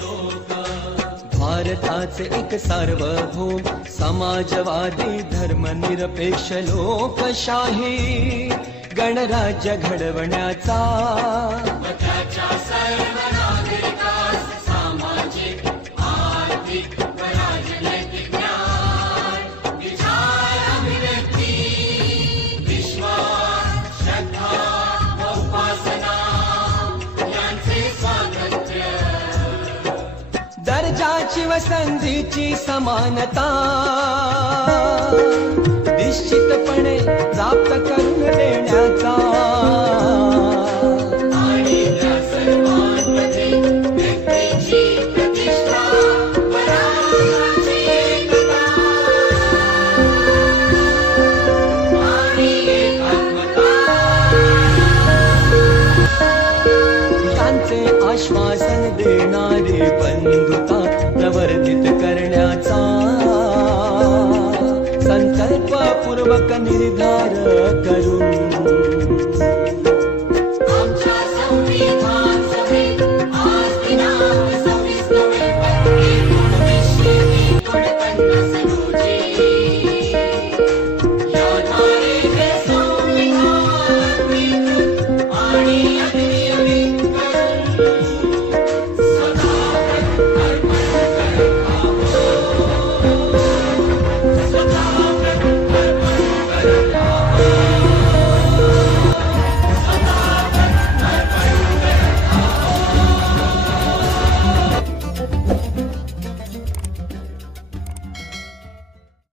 लोक। भारताचे एक सार्वभौम समाजवादी धर्मनिरपेक्ष लोकशाही गणराज्य घडवण्याचा त्याच्या सर्व नागरिकास सामाजिक आर्थिक व राजनैतिक न्याय विचार अभिव्यक्ती विश्वास श्रद्धा व उपासना यांचे स्वातंत्र्य दर्जाची व संधीची समानता निश्चितपणे प्राप्त करून देण्याचा आणि त्या सर्वांमध्ये व्यक्तीची प्रतिष्ठा व राष्ट्राची एकता आणि एकात्मता यांचे आश्वासन देणारी बंधुता प्रवर्धित करण्याचा संकल्पपूर्वक निर्धार